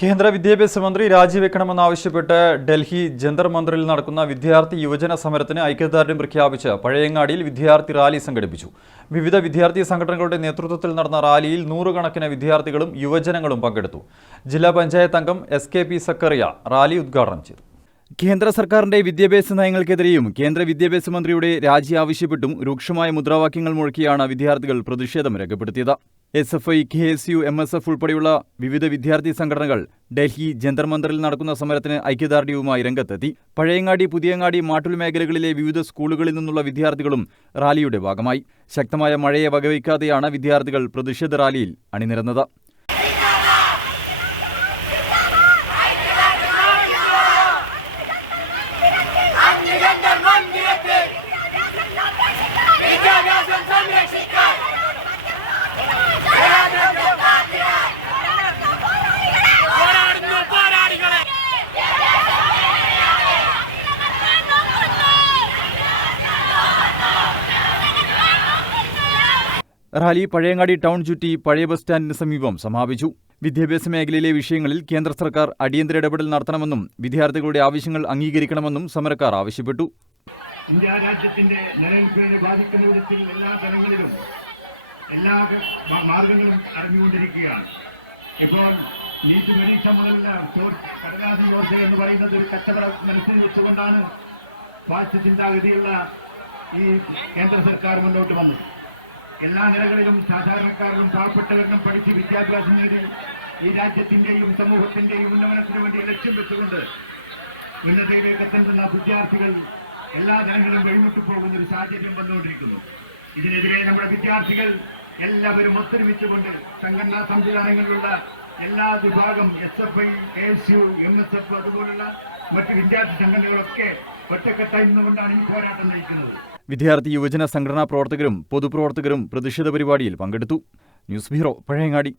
കേന്ദ്ര വിദ്യാഭ്യാസ മന്ത്രി രാജിവെക്കണമെന്നാവശ്യപ്പെട്ട് ഡൽഹി ജന്തർ മന്ദിറിൽ നടക്കുന്ന വിദ്യാർത്ഥി യുവജന സമരത്തിന് ഐക്യദാർഢ്യം പ്രഖ്യാപിച്ച് പഴയങ്ങാടിയിൽ വിദ്യാർത്ഥി റാലി സംഘടിപ്പിച്ചു. വിവിധ വിദ്യാർത്ഥി സംഘടനകളുടെ നേതൃത്വത്തിൽ നടന്ന റാലിയിൽ നൂറുകണക്കിന് വിദ്യാർത്ഥികളും യുവജനങ്ങളും പങ്കെടുത്തു. ജില്ലാ പഞ്ചായത്ത് അംഗം SKP സക്കറിയ റാലി ഉദ്ഘാടനം ചെയ്തു. കേന്ദ്ര സർക്കാരിന്റെ വിദ്യാഭ്യാസ നയങ്ങൾക്കെതിരെയും കേന്ദ്ര വിദ്യാഭ്യാസ മന്ത്രിയുടെ രാജി ആവശ്യപ്പെട്ടും രൂക്ഷമായ മുദ്രാവാക്യങ്ങൾ മുഴക്കിയാണ് വിദ്യാർത്ഥികൾ പ്രതിഷേധം രേഖപ്പെടുത്തിയത്. SFI, KSU, MSF ഉൾപ്പെടെയുള്ള വിവിധ വിദ്യാർത്ഥി സംഘടനകൾ ഡൽഹി ജന്തർ മന്ദിറിൽ നടക്കുന്ന സമരത്തിന് ഐക്യദാർഢ്യവുമായി രംഗത്തെത്തി. പഴയങ്ങാടി, പുതിയങ്ങാടി, മാട്ടൂൽ മേഖലകളിലെ വിവിധ സ്കൂളുകളിൽ നിന്നുള്ള വിദ്യാർത്ഥികളും റാലിയുടെ ഭാഗമായി. ശക്തമായ മഴയെ വകവയ്ക്കാതെയാണ് വിദ്യാർത്ഥികൾ പ്രതിഷേധ റാലിയിൽ അണിനിരന്നത്. റാലി പഴയങ്ങാടി ടൗൺ ചുറ്റി പഴയ ബസ് സ്റ്റാൻഡിന് സമീപം സമാപിച്ചു. വിദ്യാഭ്യാസ മേഖലയിലെ വിഷയങ്ങളിൽ കേന്ദ്ര സർക്കാർ അടിയന്തര ഇടപെടൽ നടത്തണമെന്നും വിദ്യാർത്ഥികളുടെ ആവശ്യങ്ങൾ അംഗീകരിക്കണമെന്നും സമരക്കാർ ആവശ്യപ്പെട്ടു. ഇന്ത്യ രാജ്യത്തിന്റെ നിലനിൽപ്പിനെ ബാധിക്കുന്ന വിധത്തിൽ എല്ലാ തലങ്ങളിലും എല്ലാ മാർഗങ്ങളും അറിഞ്ഞുകൊണ്ടിരിക്കുകയാണ്. ഇപ്പോൾ നീറ്റ് പരീക്ഷ മുതലുള്ള കടലാസി ചോർച്ച എന്ന് പറയുന്നത് ഒരു കച്ചവട മനസ്സിൽ വെച്ചുകൊണ്ടാണ് ഫാസിസ്റ്റ് ചിന്താഗതിയുള്ള ഈ കേന്ദ്ര സർക്കാർ മുന്നോട്ട് വന്നത്. എല്ലാ നിലകളിലും സാധാരണക്കാരിലും പാവപ്പെട്ടവരിലും പഠിച്ച് വിദ്യാഭ്യാസം നേടി ഈ രാജ്യത്തിന്റെയും സമൂഹത്തിന്റെയും ഉന്നമനത്തിനു വേണ്ടി ലക്ഷ്യം വെച്ചുകൊണ്ട് ഉന്നതയിലേക്ക് എത്തുന്ന വിദ്യാർത്ഥികൾ എല്ലാ ജനങ്ങളും വഴിമുട്ടി പോകുന്ന ഒരു സാഹചര്യം വന്നുകൊണ്ടിരിക്കുന്നു. ഇതിനെതിരെ നമ്മുടെ വിദ്യാർത്ഥികൾ എല്ലാവരും ഒത്തൊരുമിച്ചുകൊണ്ട് സംഘടനാ സംവിധാനങ്ങളിലുള്ള എല്ലാ വിഭാഗം SFI, KSU, MSF അതുപോലുള്ള മറ്റ് വിദ്യാർത്ഥി സംഘടനകളൊക്കെ ഒറ്റക്കെട്ടായി നിന്നുകൊണ്ടാണ് ഈ പോരാട്ടം നയിക്കുന്നത്. വിദ്യാർത്ഥി യുവജന സംഘടനാ പ്രവർത്തകരും പൊതുപ്രവർത്തകരും പ്രതിഷേധ പരിപാടിയിൽ പങ്കെടുത്തു. News bureau, Pazhayangadi.